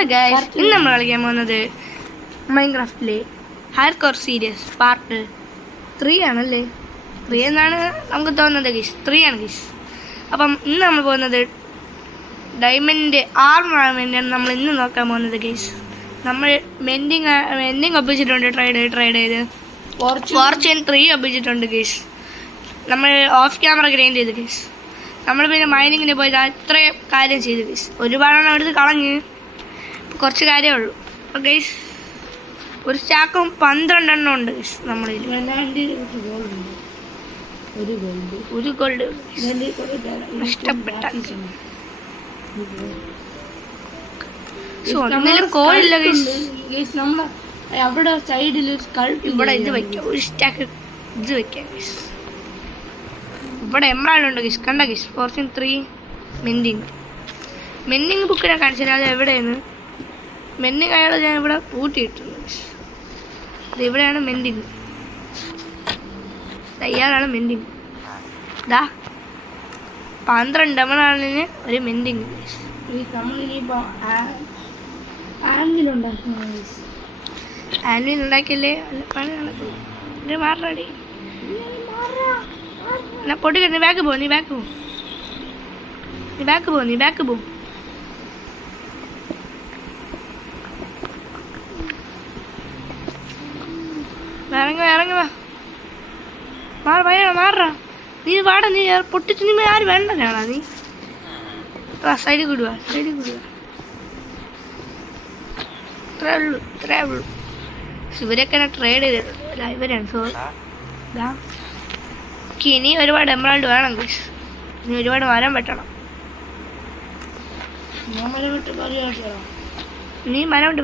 Hello guys, ഇന്ന് നമ്മൾ കളിക്കാൻ പോകുന്നത് മൈൻക്രാഫ്റ്റിലെ ഹാർഡ്കോർ സീരീസ് പാർട്ട് 3 ആണല്ലേ. 3 എന്നാണ് നമുക്ക് തോന്നുന്നത് ഗൈസ്. 3 ആണ് ഗൈസ്. അപ്പം ഇന്ന് നമ്മൾ പോകുന്നത് ഡയമണ്ട് ആർമറാണ് വേണ്ടിയാണ് നമ്മൾ ഇന്ന് നോക്കാൻ പോകുന്നത് ഗൈസ്. നമ്മൾ മെൻഡിങ് ഒപ്പിച്ചിട്ടുണ്ട്. ട്രൈഡ് ചെയ്ത് ഫോർച്യൂൺ 3 ഒപ്പിച്ചിട്ടുണ്ട് ഗൈസ്. നമ്മൾ ഓഫ് ക്യാമറ ഗ്രൈൻഡ് ചെയ്ത് ഗൈസ്. നമ്മൾ പിന്നെ മൈനിങ്ങിന് പോയി അത്രയും കാര്യം ചെയ്ത് ഗൈസ്. ഒരുപാടെണ്ണം എടുത്ത് കളഞ്ഞ് കുറച്ച് കാര്യമേ ഉള്ളൂ. അപ്പോൾ ഗൈസ് ഒരു സ്റ്റാക്കും 12 എണ്ണം ഉണ്ട് ഗൈസ്. നമ്മളിൽ ഒരു ഗോൾഡ് നഷ്ടപ്പെട്ട ഒന്നിലും കോളില്ല ഗൈസ്. നമ്മൾ അവിടെ സൈഡിൽ ഇവിടെ ഇത് വയ്ക്കാം, ഒരു സ്റ്റാക്ക് ഇത് വയ്ക്കാം ഗൈസ്. ഇവിടെ എംബ്രായ്ഡ് ഉണ്ട് ഗൈസ്. കണ്ട ഗൈസ്, ഫോർച്യൂൺ 3 മെൻഡിങ് ബുക്കിനെ കാണിച്ചാൽ അത് എവിടെയാണ് മെൻഡിങ് അയാൾ ഞാൻ ഇവിടെ കൂട്ടിയിട്ടുണ്ട് ഗൈസ്. ഇത് ഇവിടെയാണ് മെൻഡിങ്. ഇയാളാണ് മെൻഡിങ്. ഇതാ 12 ഡയമണ്ടാണിന് ഒരു മെൻഡിങ് ഗൈസ്. നമ്മളിനിയിപ്പോൾ ആൻവിൽ ഉണ്ടാക്കിയല്ലേ പണി നടക്കും. ഇത് മാറടി എന്നാ പൊട്ടിക്ക. നീ ബാക്ക് പോ. ഇറങ്ങി വാ. മാറാ. നീ വാടാ. നീ പൊട്ടിച്ച് നീ ആര് വേണ്ട ഞാനാ. നീ സൈഡിൽ കൂടുക. ഇത്രേ ഉള്ളൂ. ഇവരൊക്കെ ട്രേഡ് ചെയ്തിട്ടുണ്ട്. ഇവരാണ് സോറി. ഇനി ഒരുപാട് എമറാൾഡ് വേണം ഗൈസ്. ഇനി ഒരുപാട് മരം വെട്ടണം. നീ മരം വിട്ട്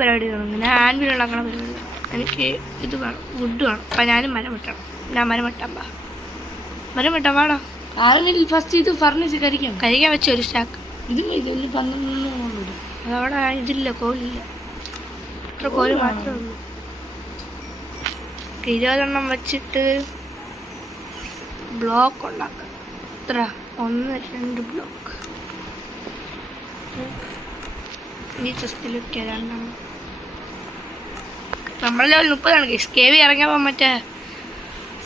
പരിപാടി തുടങ്ങും. ഞാൻ ആൻവിൽ ഉണ്ടാക്കണ പരിപാടി. എനിക്ക് ഇത് വേണം, വുഡ് വേണം. അപ്പം ഞാനും മരം വെട്ടണം. ഞാൻ മരം വെട്ടാൻ പാടാ. ഫസ്റ്റ് ഇത് ഫർണിച്ചർ കരിക്കാൻ വെച്ച ഒരു സ്റ്റാക്ക്. ഇതിന് 12 അതവിടെ ഇതില്ല, കോലില്ല. ഇത്ര കോല് മാത്രമേ ഉള്ളൂ. 20 വെച്ചിട്ട് ബ്ലോക്ക് ഉണ്ടാക്കാം. എത്ര? 1-2 ബ്ലോക്ക്. ഈ ചെസ്റ്റിലൊക്കെ 2 നമ്മളെ ലെവൽ 30 ഗൈസ്. കേവി ഇറങ്ങിയപ്പോൾ മറ്റേ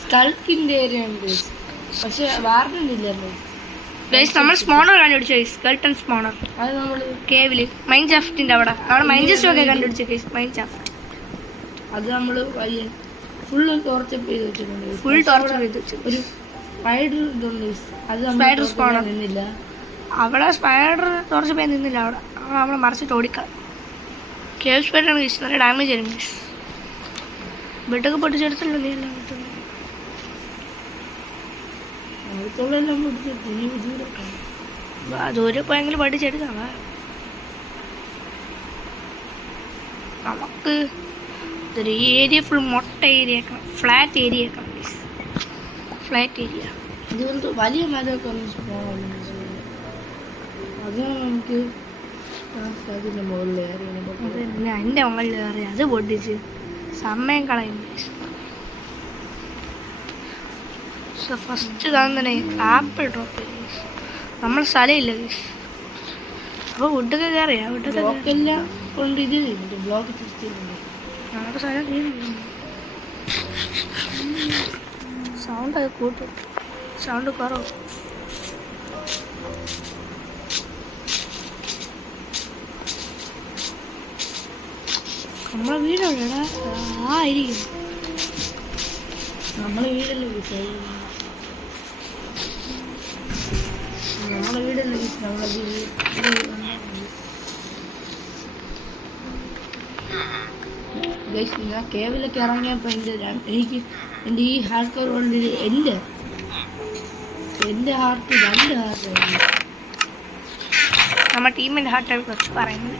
സ്കൾക്കിന്റെ ഏരിയ ഉണ്ട്, പക്ഷെ വാർഡുന്നില്ലല്ലോ ഗൈസ്. നമ്മൾ സ്പോണർ കണ്ടുപിടിച്ചു ഗൈസ്. സ്കൾട്ടൺ സ്പോണർ. അത് നമ്മൾ കേവില് മൈൻ ഷാഫ്റ്റിന്റെ അവിടെ മൈൻ ജസ്റ്റ് ഒക്കെ കണ്ടുപിടിച്ചു ഗൈസ്. മൈൻ ഷാഫ്റ്റ് അത് നമ്മൾ ഫുള്ള് ടോർച്ചപ്പ് ചെയ്ത് വെച്ചിട്ടുണ്ട്. ഒരു സ്പൈഡർ ഇതുണ്ട്. അത് സ്പൈഡർ സ്പോണർ നിന്നില്ല. അവിടെ സ്പൈഡർ ടോർച്ച് പോയി നിന്നില്ല. അവിടെ നമ്മളെ മറിച്ചിട്ട് ഓടിക്കാം. കേവ് സ്പൈഡറാണ് ഗൈസ്. നല്ല ഡാമേജ് ആയിരുന്നു ഗൈസ്. ബെഡൊക്കെ പൊട്ടിച്ചെടുത്തല്ലോ നീ എല്ലാം കിട്ടുന്നത്. ദൂരെ പോയെങ്കിലും പഠിച്ചെടുക്കാം. നമുക്ക് ഇതൊരു ഏരിയ ഫുൾ മൊട്ട ഏരിയ ആക്കണം. ഫ്ലാറ്റ് ഏരിയ ആക്കണം. ഇതുകൊണ്ട് വലിയ മരമൊക്കെ അത് നമുക്ക് അതിൻ്റെ മുകളിൽ എൻ്റെ മുകളിൽ കയറി അത് പൊട്ടിച്ച് സമയം കളയും. ഫസ്റ്റ് തന്നെ ആപ്പിൾ ഡ്രോപ്പ് നമ്മൾ സ്ഥലമില്ല. അപ്പോൾ വുഡൊക്കെ കയറിയാ ബ്ലോക്കെല്ലാം കൊണ്ട് ഇത് ബ്ലോക്ക് തിരിച്ചിട്ടുണ്ട്. ഞങ്ങളുടെ സ്ഥലം തീരുന്നു. സൗണ്ട് കൂട്ടും. സൗണ്ട് കുറവ്. നമ്മളെ വീടെവിടെടാ? ആയിരിക്കും നമ്മളെ വീടല്ലേ ഞാൻ കേവിലൊക്കെ ഇറങ്ങിയപ്പോ എനിക്ക് എൻ്റെ ഈ ഹാർട്ട് വേൾഡിൽ എൻ്റെ ഹാർട്ട് 2 ഹാർട്ടായിരുന്നു. നമ്മുടെ ടീമിൻ്റെ ഹാർട്ടിനെ കുറിച്ച് പറയുന്നത്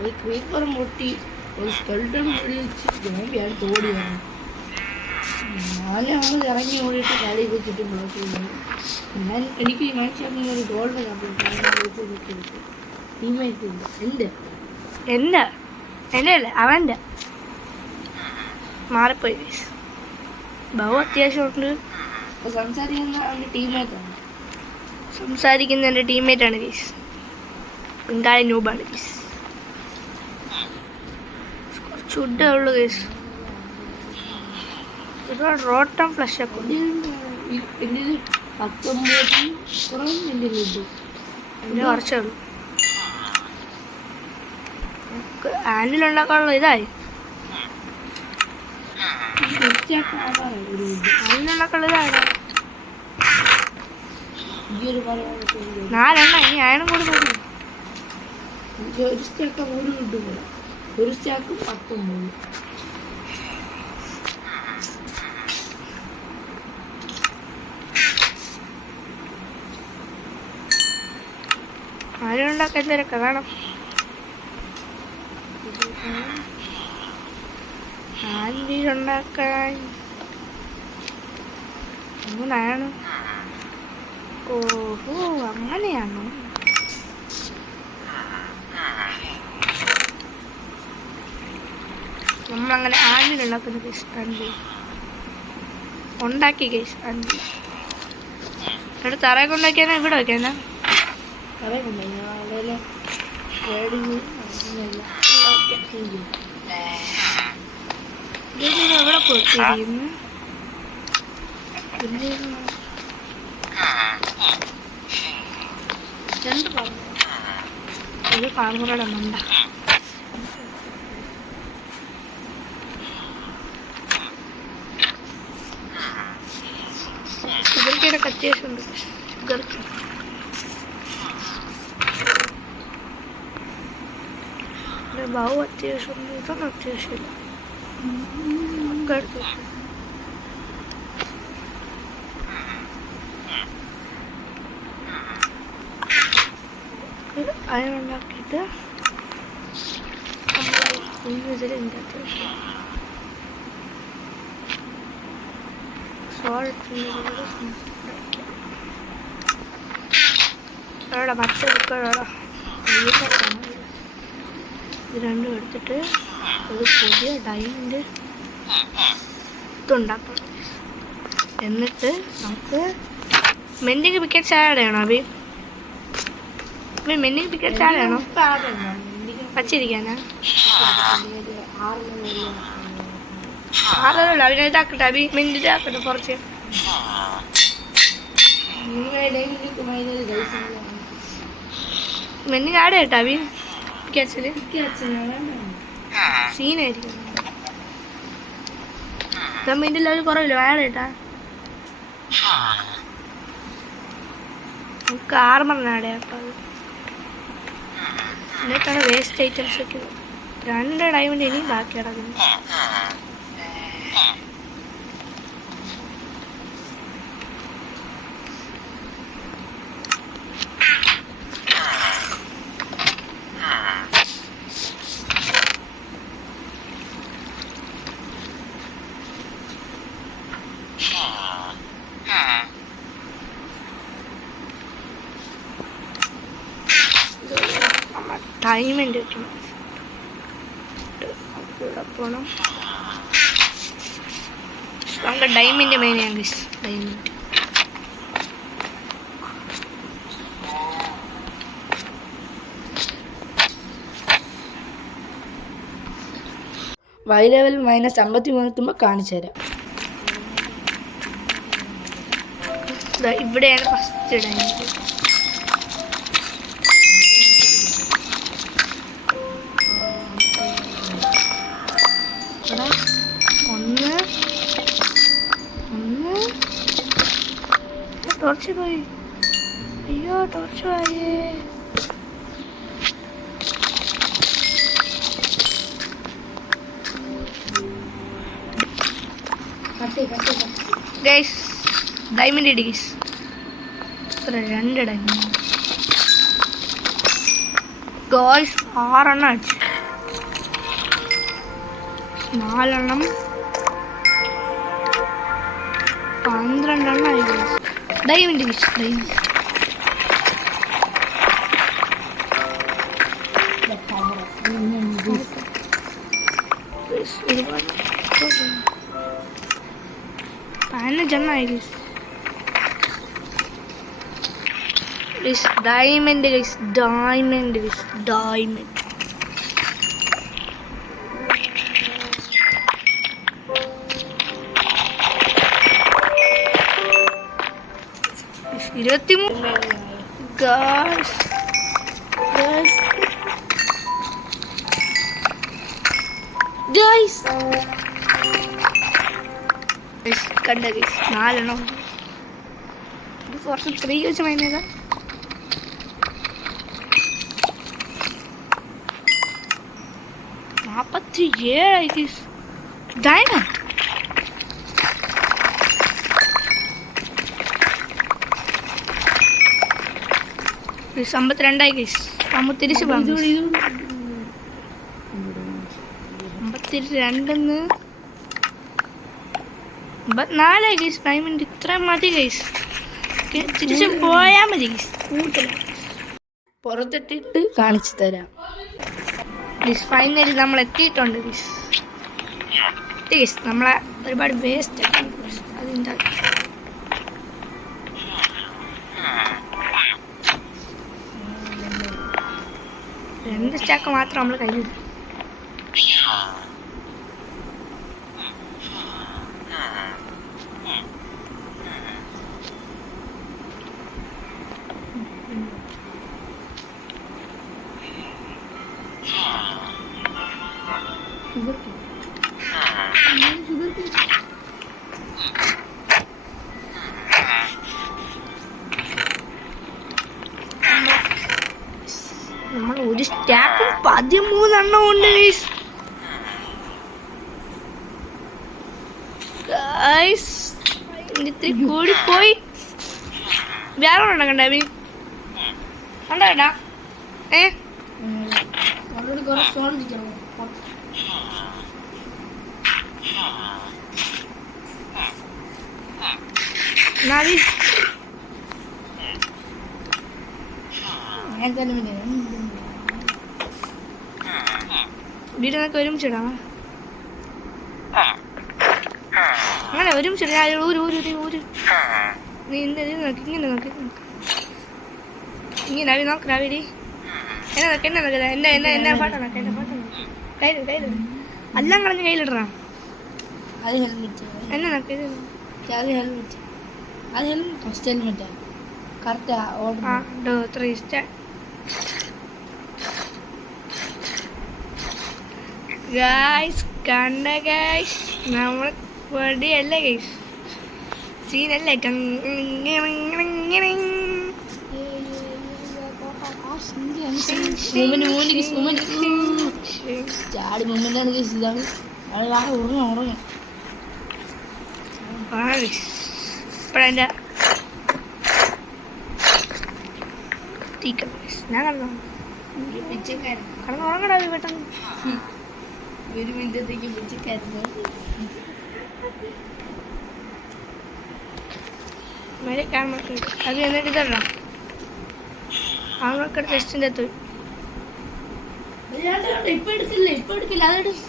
ഒരു ക്രീപ്പറും പൊട്ടി, ഒരു സ്കെൽട്ടൺ ഓടി വെച്ച് ജോംബിയാണ് തോടി വന്നു. നമ്മൾ ഇറങ്ങി ഓടിയിട്ട് കളി വെച്ചിട്ട് ബ്ലോക്ക് ചെയ്യുന്നു. എനിക്ക് മനുഷ്യർക്ക് ഒരു ഗോൾഡ് ടീമേറ്റ് ഉണ്ട്. എൻ്റെ അല്ല അവൻ്റെ മാറിപ്പോയി ഗൈസ്. ബഹു അത്യാവശ്യമുണ്ട്. അപ്പൊ സംസാരിക്കുന്ന അവന്റെ ടീമേറ്റാണ്. സംസാരിക്കുന്ന എൻ്റെ ടീംമേറ്റാണ് ഗൈസ്. എന്തായാലും ന്യൂബാണ് ഗൈസ്. കുറച്ച് ഫുഡേ ഉള്ളൂ ഗൈസ്. ഒരുപാട് റോട്ടം ഫ്ലഷ് ഒക്കെ ഉണ്ട്. എൻ്റെ 19 കുറവും എൻ്റെ ഉണ്ട്. എൻ്റെ കുറച്ചേ ഉള്ളൂ. ആനിലുണ്ടാക്കാനുള്ള ഇതായി. ആനിലുണ്ടാക്കാനുള്ള ഇതായി. ഈ ഒരു 4 ഇനി അയണം കൂടി മതി. ഒരു സ്റ്റാക്ക് കൂടി കിട്ടും. ഒരു സ്റ്റാക്ക് 19. ആനിലുണ്ടാക്കാൻ എന്തൊക്കെ വേണം? ആനിലുണ്ടാക്കാൻ 3 ഓഹോ അങ്ങനെയാണോ? നമ്മളങ്ങനെ ആനിലുണ്ടാക്കുന്ന കേസ് അണ്ടി ഉണ്ടാക്കി കേസ് അണ്ടി ഇവിടെ തറയൊക്കെ ഉണ്ടാക്കിയാൽ ഇവിടെ വെക്കാനാ? എവിടെ പോയിരിക്കുന്നു? ഒരു ഫാർമറുടെ മണ്ട. ഷുഗർക്കിടക്ക് അത്യാവശ്യമുണ്ട്. ഷുഗർക്ക് ബാവു അത്യാവശ്യമുണ്ട്. ഇതൊന്നും അത്യാവശ്യമില്ല. ഒക്കെ എടുത്തു. അതിനുണ്ടാക്കിയിട്ട് ഇതിലുണ്ട് അവിടെ മറ്റേ ബുക്കോടാ ഇത് രണ്ടും എടുത്തിട്ട് ഒരു പുതിയ ഡൈമണ്ട് ഇതുണ്ടാക്കണം. എന്നിട്ട് നമുക്ക് മെൻഡിങ് പിക്കറ്റ്സ് ആഡ് ചെയ്യണം. മെൻഡിങ് പിക്കറ്റ്സ് ആഡ് ചെയ്യണോ? വച്ചിരിക്കാനാ? 6 അതിനെ ഇതാക്കട്ടെ. മെൻഡ് ഇതാക്കട്ടെ കുറച്ച്. മെൻഡിങ് ആഡ് ചെയ്യട്ടെ പിക്കറ്റ്സിൽ. സീനായിരിക്കും. മെൻഡിൽ ലെവൽ കുറവില്ല. ആഡ് ചെയ്യട്ടാ. നമുക്ക് ആർമറിന് ആഡ് ചെയ്യാം. അപ്പം എന്നിട്ടാണ് വേസ്റ്റ് ഐറ്റംസ് ഒക്കെ 2 ഡയമണ്ട് ഇനി ബാക്കി കിടക്കുന്നു. ഡയമണ്ട് വെക്കണം. ഇവിടെ പോകണം. നമുക്ക് ഡയമണ്ട് മെയിൻ ചെയ്യാം ഗൈസ്. ഡയമണ്ട് വൈ ലെവൽ -53 എത്തുമ്പോൾ കാണിച്ചു തരാം. ഇവിടെയാണ് ഫസ്റ്റ് ഡയമണ്ട്. ടോർച്ച് പോയി. അയ്യോ ടോർച്ച് പോയേ. ഗൈസ് ഡയമണ്ട് ഇട് ഗൈസ്. 2 diamond guys. 6 അടിച്ചു. 4 12 ആയി ഗൈസ്. Diamond guys. ഡയമണ്ട് ഒരുപാട് 15 guys. Diamond guys, diamond guys, diamond. Guys കണ്ട ഗൈസ് 4 എണ്ണം കുറച്ച് 3 വെച്ച് മൈനേതാ. Diamond 52 guys. നമ്മൾ തിരിച്ച് പറഞ്ഞു 52 54 ഗൈസ്. ഡയമണ്ട് ഇത്ര മതി ഗൈസ്. തിരിച്ച് പോയാൽ മതി ഗൈസ്. പുറത്തിട്ടിട്ട് കാണിച്ചു തരാം. ഫൈനലി നമ്മൾ എത്തിയിട്ടുണ്ട് ഗൈസ്. നമ്മളെ ഒരുപാട് വേസ്റ്റ് അതിൻ്റെ 2 സ്റ്റാക്ക് മാത്രം നമ്മൾ കയ്യിൽ. നമ്മൾ ഒരു സ്റ്റാക്കിൽ 13 എണ്ണം ഉണ്ട് ഗൈസ്. ഇത്തിരി കൂടിപ്പോയി. വേറെ ഉണ്ടാക്കണ്ട അബി ഉണ്ടാ വീടിനൊക്കെ ഒരുമിച്ചിടാം. അങ്ങനെ ഒരുമിച്ചിടാ. നീ നോക്കി ഇങ്ങനെ നോക്കി ഇങ്ങനെ അവി നോക്കടാ. വീടി എന്നെ നോക്കി എന്നെ നോക്കില്ല. എന്നെ ഫോട്ടോ നോക്കാം. എന്നെ ഫോട്ടോ നോക്കി കയ്യിൽ എല്ലാം കളഞ്ഞ് കയ്യിലിടറാ. അത് ഹെൽമെറ്റ്. എന്നെ നോക്കി അത് ഹെൽമെറ്റ്. അത് ഹെൽമെറ്റ് ഫസ്റ്റ് ഹെൽമെറ്റാ. കറക്റ്റാ. 1 2 3 സ്റ്റാർ. ഗൈസ് കണ്ട ഗൈസ് നമ്മൾ വെടിയല്ലേ ഗൈസ്. സീനല്ലേ. ചാടി മൊമെന്റാണ് ഗൈസ്. ഇതാണ് ഉറങ്ങും. ഇപ്പഴെൻ്റെ ഞാൻ കടന്നു ഉറങ്ങടാ പെട്ടെന്ന്. 1 മിനിറ്റത്തേക്ക് പിടിച്ചിട്ടായിരുന്നു. അത് എന്നിട്ട് ഇതല്ലോ ആണൊക്കെ ടെസ്റ്റിൻ്റെ അകത്ത് ഇപ്പൊ എടുക്കില്ല. അതെടുക്കും.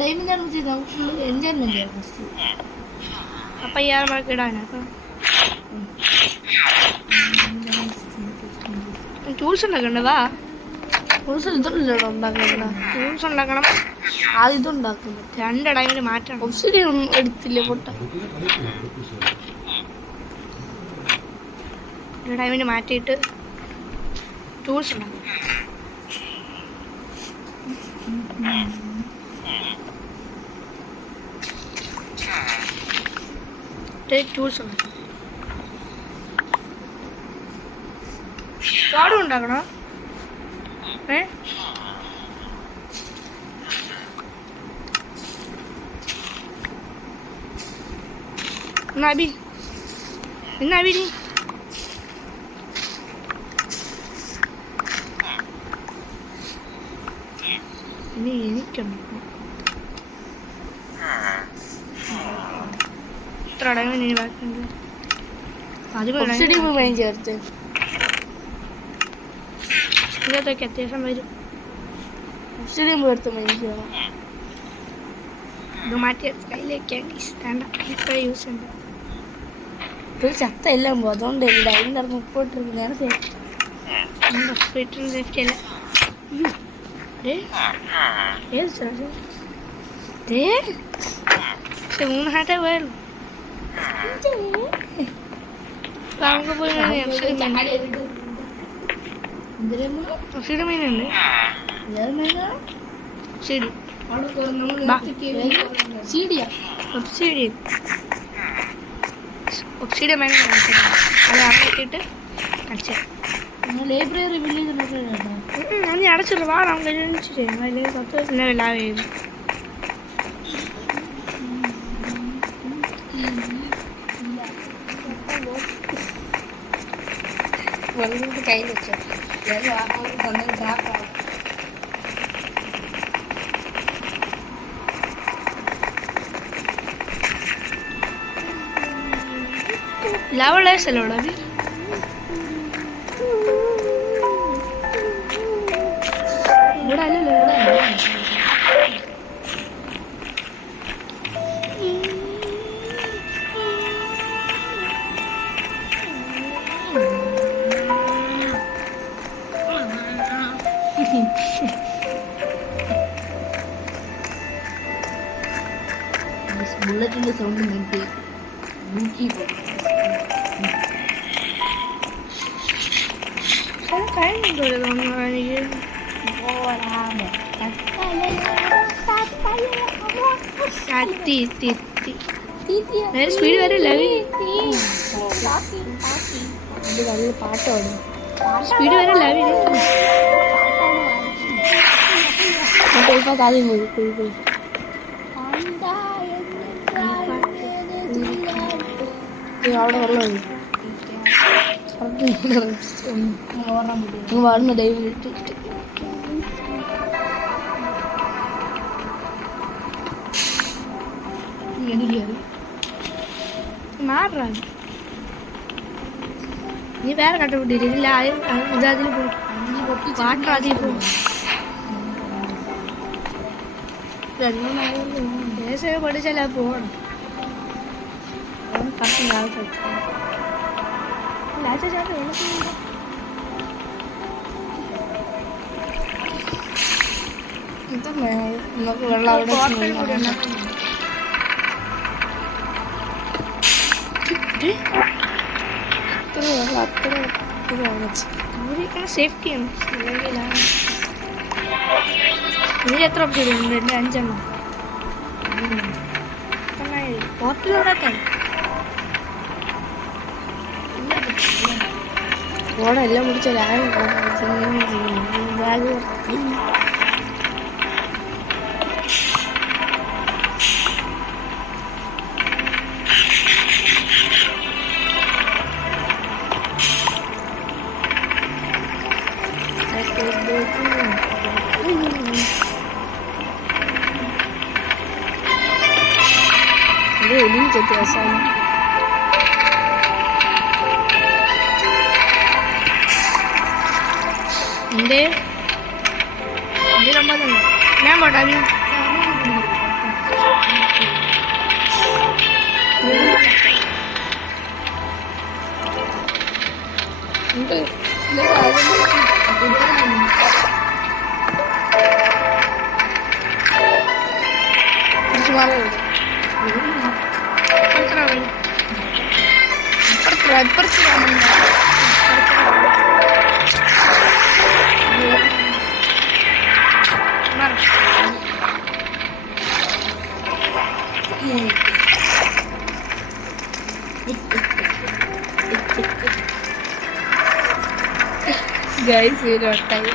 ഡൈമിനാണ് ചെയ്ത് ഫുള്ള് എൻജോയ്മെന്റ് ആണ്. അപ്പം ഇയാൾ മഴക്ക് ഇടാനാ. ടൂൾസ് ഉണ്ടാക്കണ്ട. വാ ടൂൾസ് ഇതുണ്ടല്ലോ ഉണ്ടാക്കണം. ടൂൾസ് ഉണ്ടാക്കണം. ആദ്യം ഇതുണ്ടാക്കുന്നു. 2 ടൈമിൽ മാറ്റണം. ഒബ്സിഡിയൻ ഒന്നും എടുത്തില്ലേ പൊട്ട. 2 ടൈമിന് മാറ്റിയിട്ട് ടൂൾസ് ഉണ്ടാക്കണം. ടൂൾസ് ഉണ്ടാക്കണം. സ്വാഡും ഉണ്ടാക്കണോ? നബി ഇനി എനിക്കുണ്ട്. എത്ര അടങ്ങി ഇനി ബാക്കിയുണ്ട്? ഒബ്സിഡിയൻ ചേർത്ത് ഇതിനകത്തൊക്കെ അത്യാവശ്യം വരും. ഒബ്സിഡിയൻ ചേർത്ത് മെയിൻ ചെയ്യണം. ഇത് മാറ്റി കയ്യിലേക്ക് വേണ്ട ഇപ്പോഴേ യൂസ് ചെയ്യണ്ട. ഒരു ചത്ത എല്ലാം പോകും അതുകൊണ്ട് ഡൈനിങ് ഇറങ്ങി ഉപ്പോട്ടിരിക്കുന്നതാണ് സേഫ്. ഹോസ്പിറ്റൽ സേഫ്റ്റി അല്ല. ഏത് സ്ഥലം? പക്ഷെ 3 ഹാർട്ടേ പോയുള്ളൂ. അപ്പൊ നമുക്ക് പോയി ഒഫ്സിഡ് മീനുണ്ട്. ശരി ഒഫ്സിഡ് മീൻ അത് അവിടെ ഇട്ടിട്ട് അടിച്ചു. ലൈബ്രറി വില്ലേജ് ഞാൻ നീ അടച്ചിട്ട് വാ നമുക്ക് അതിൽ 10 പിന്നെ ലാഭം ചെയ്തു. വെള്ളം കയ്യിൽ വെച്ചോ. ലാവുള്ള സ്ഥലമുണ്ടോ അത്? ഇവിടെ അല്ലല്ലോ, ബുള്ളറ്റിന്റെ സൗണ്ട് നമുക്ക് മൂക്കി കഴിഞ്ഞിട്ടോ തോന്നുന്നു എനിക്ക്. സ്പീഡ് വരല്ല നല്ല പാട്ടാണ്. സ്പീഡ് വരല്ല ഇപ്പൊ കാര്യം പോയി പോയി അവിടെ വെള്ളം വളർന്ന ദൈവം ഇട്ടിട്ട് മാറാ. നീ വേറെ കണ്ടുപിടിയില്ല ഇതതിൽ വാട്ടർ അതിൽ പോകും. പഠിച്ചാൽ പോകണം. നമുക്ക് വെള്ളം അവിടെ സേഫ്റ്റിയാണ്. ഇതിൽ എത്ര ഓപ്ഷൻ ഉണ്ട്? 5 എണ്ണം. പോർട്ടിലൂടെ ഓണം എല്ലാം പിടിച്ച ബാഗ് എലിയും ചെത്തി അവസാനം എൻ്റെ നമ്പറുണ്ട്. ഞാൻ പോട്ടെ. ഗൈസ് ഒരു ഒട്ടായി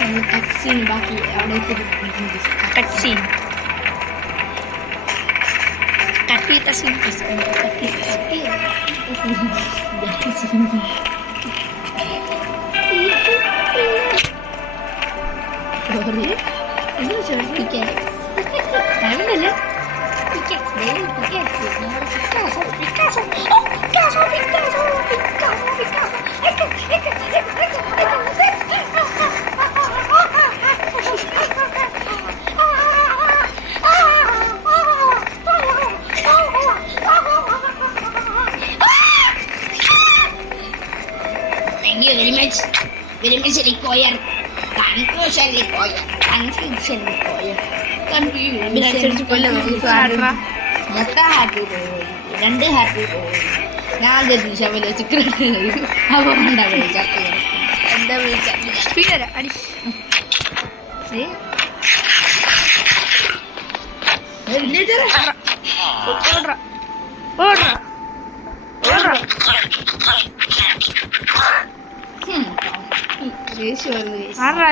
നമ്മൾ ടാക്സിന് ബാക്കി അവിടെ ടാക്സി ഗൈസ് വെരിമിഷലി കോയർ കൺഫ്യൂഷനിൽ കോയർ കൺഫ്യൂഷനിൽ കോയർ ഇതിനനുസരിച്ച് കൊല്ലം ആട്രാ. മൊട്ട ഹാപ്പി പോയി 2 ഹാപ്പി പോയി ഞാൻ ശവല ചിക്കൻ അപ്പൊ ഉണ്ടാകും ചട്ടി എന്താ വിളിച്ച സ്പീഡ് വരാം അടി ഏ ഓട്രാ ഓട്രാ ഓട്രാ ആട്രാ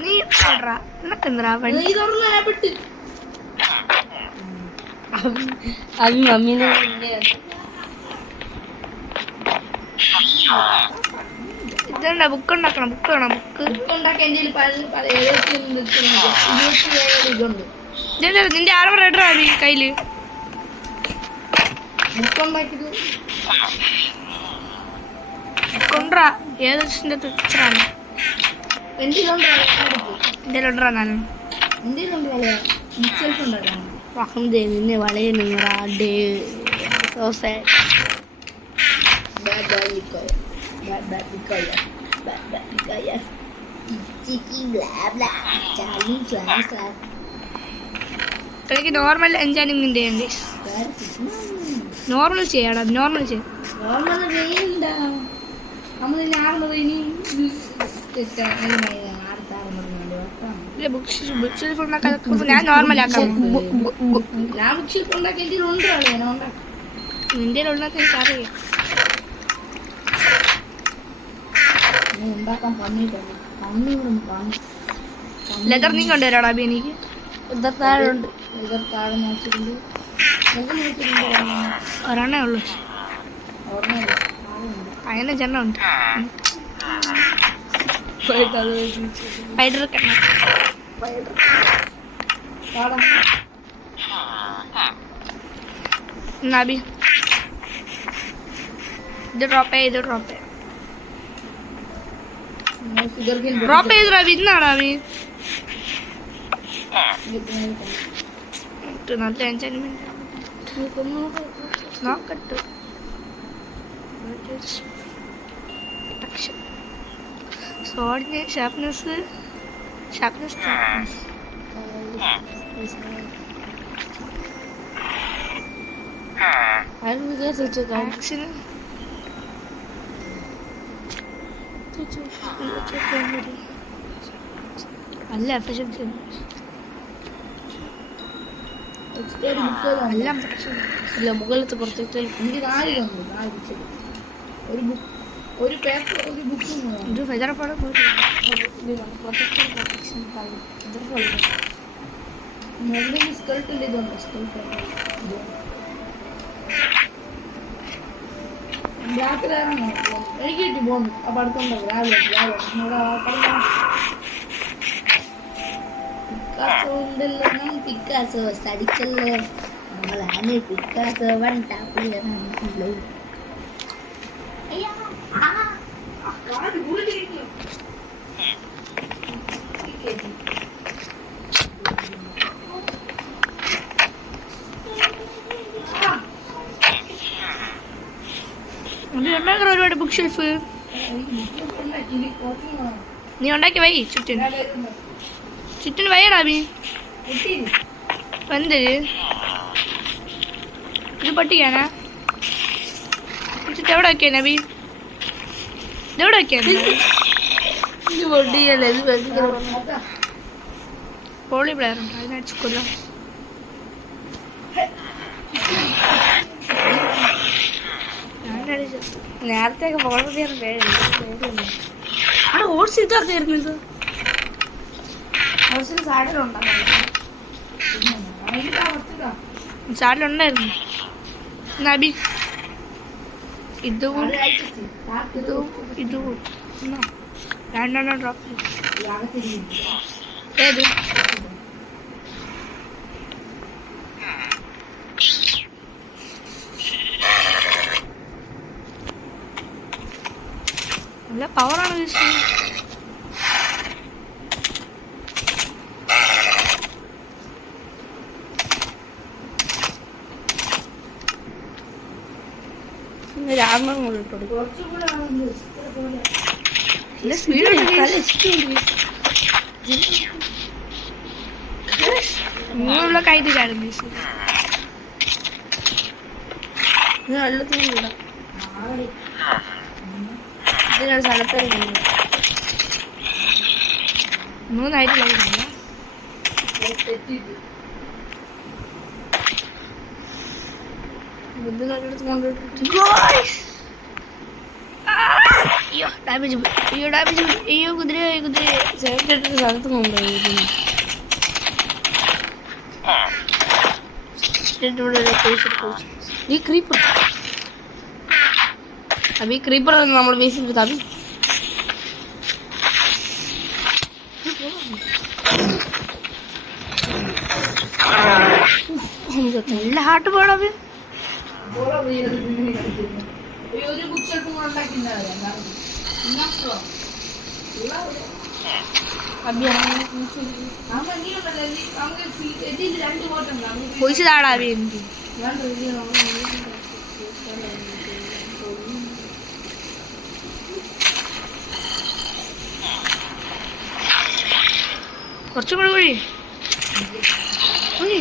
നീ ഓട്രാ നിനക്കെന്താ വണ്ടി അത് മമ്മീനെ ഇതെന്താ ബുക്ക് ഉണ്ടാക്കണം ബുക്ക് വേണം ബുക്ക് ഉണ്ടാക്കി എൻ്റെ ഇതുണ്ട് ഇതെന്താ നിന്റെ ആറ് റെഡറാ കയ്യില് ബുക്കുണ്ടാക്കിയത് കൊണ്ടാ ഏത് പിക്ചറാണ് എൻ്റെ എന്റെ റെഡറാണ് ഉണ്ടാക്കണം വഹംദേ നിന്നെ വളയുന്നേ സോസേ എനിക്ക് നോർമൽ എൻജോയ്മെന്റ് ഉണ്ട് നോർമൽ ചെയ്യണം നോർമൽ ചെയ്യും ഞാൻ നോർമൽ ആക്കാം നിന്റെ ഉള്ളത് എനിക്കറിയാം ഉണ്ടാക്കാൻ പണിയിട്ടുണ്ട് ലെതർ നീ കൊണ്ടുവരാടാ അബി എനിക്ക് താഴുണ്ട് താഴെ നോക്കിയിട്ടുണ്ട് ഒരെണ്ണേ ഉള്ളൂ അങ്ങനെ ചെണ്ണ ഉണ്ട് സ്പൈഡർ അബി ഇത് ഡ്രോപ്പ് ചെയ്ത് ഡ്രോപ്പ് ഡ്രോപ്പ് ചെയ്ത് അബി ഇന്നാണ് അബി നല്ല എൻജോയ്മെന്റ് നോക്കട്ടെ സോഡിന് ഷാർപ്നെസ് ആക്സിന് അല്ല എഫിഷ്യൻസി എല്ലാം ഇല്ല മുകളിലത്തെ പുറത്തേക്ക് എനിക്ക് 4 ഒരു ബുക്ക് ഒരു പേപ്പർ ഒരു ബുക്കും ഇത് ഫെദറഫോടെ സ്കൾട്ടിൻ്റെ ഇതുണ്ട് സ്കൾട്ട് ബ്ലാക്കിലായിരുന്നു എനിക്ക് കിട്ടി പോകുന്നു അപ്പം അടുത്തുണ്ടോ രാവിലെ പിക്കാസോ ഉണ്ടല്ലോ ഞാൻ പിക്കാസോ സടിച്ചല്ലോ നമ്മളാണ് പിക്കാസോ വൺ ടാപ്പിലോ ഉണ്ടാക്കുന്ന ഒരുപാട് ബുക്ക് ഷെൽഫ് നീ ഉണ്ടാക്കി വൈ ചുറ്റിന് വയ്യടാ അബി എന്തര് ഇത് പൊട്ടിക്കാനാ ചുറ്റ് എവിടെ വെക്കാൻ അബി ഇതെവിടെ വെക്കാൻ പോളി പ്ലെയർ ഉണ്ട് അതിനടിച്ച് കൊല്ലാം നേരത്തെ ഫോളോ ചെയ്യാൻ പേടില്ല അവിടെ ഓട്സ് ഇതൊക്കെ ആയിരുന്നു ഇത് സാഡിലുണ്ടായിരുന്നു നബി ഇതും രണ്ടെണ്ണം ഡ്രോപ്പ് ഏത് നല്ല പവറാണ് വിഷയം രാമൻ സ്പീഡ് നിങ്ങളുള്ള കൈതിലായിരുന്നു വെള്ളത്തിനും ഇതിനൊരു സ്ഥലത്ത് മൂന്നായിട്ടില്ല ബുദ്ധിനൊരിടത്ത് കൊണ്ടിട്ട് അയ്യോ ഡാമേജ് അയ്യോ ഡാമേജ് അയ്യോ കുതിര ചേട്ടൊരു സ്ഥലത്ത് കൊണ്ടുപോയി ഈ ക്രീപ്പർ അഭി ക്രീപ്പർ നമ്മൾ ബേസിൽ അഭി നല്ല ഹാർട്ട് പോടാ അഭി പോയിച്ച് താടാ അഭി എനിക്ക് കുറച്ചും കൂടെ കുഴി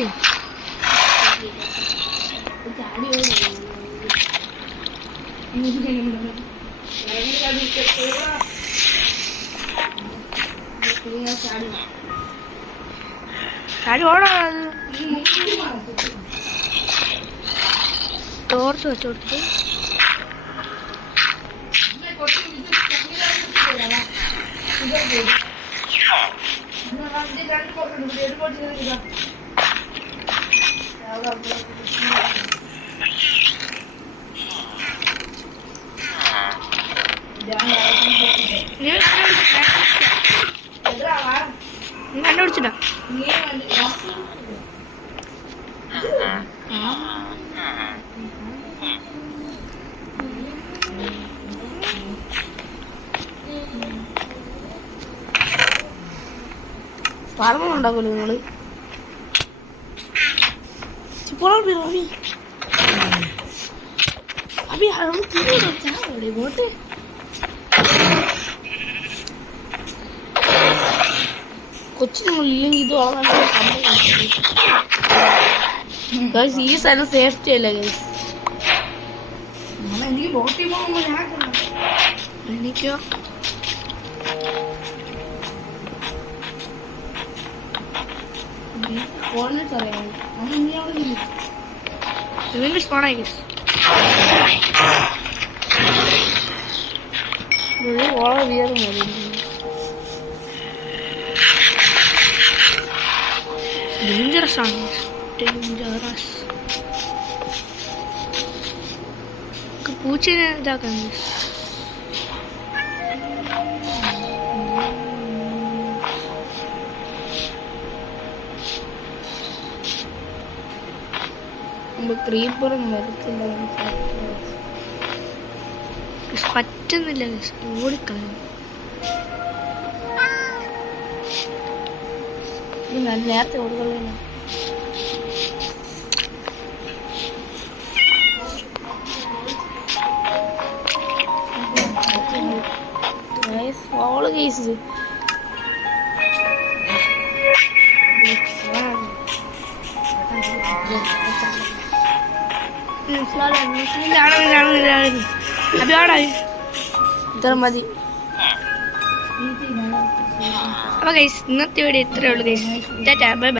ചാടി ഓടാ ടോർച്ച് വെച്ചോടുത്ത് കണ്ടുപിടിച്ചിട്ടാ പാലമൊന്നും ഉണ്ടാക്കുമല്ലോ നിങ്ങള് പോട്ടെ കൊച്ചിനുള്ളില്ലെങ്കിൽ ഇത് ഈ സ്ഥലം സേഫ്റ്റി അല്ല ഗൈസ് എനിക്ക് ബോട്ടിൽ പോകുമ്പോൾ എനിക്കോ കോർഡിനേറ്റ്സ് അറിയാമോ വീണ്ടും സ്പോണായി ഗൈസ് വളരെ വീറും ഡേഞ്ചറസ് ആണ് ഡേഞ്ചറസ് പൂച്ചനെ ഇതാക്കാൻ ക്രീപ്പറും വരത്തില്ല പറ്റുന്നില്ല ഓടിക്കളയും നേരത്തെ ഓടുകള all cases ഇത്ര മതി. അപ്പോൾ ഗൈസ് ഇന്നത്തെ വീഡിയോ ഇത്രയേ ഉള്ളൂ ഗൈസ്. Tata bye bye.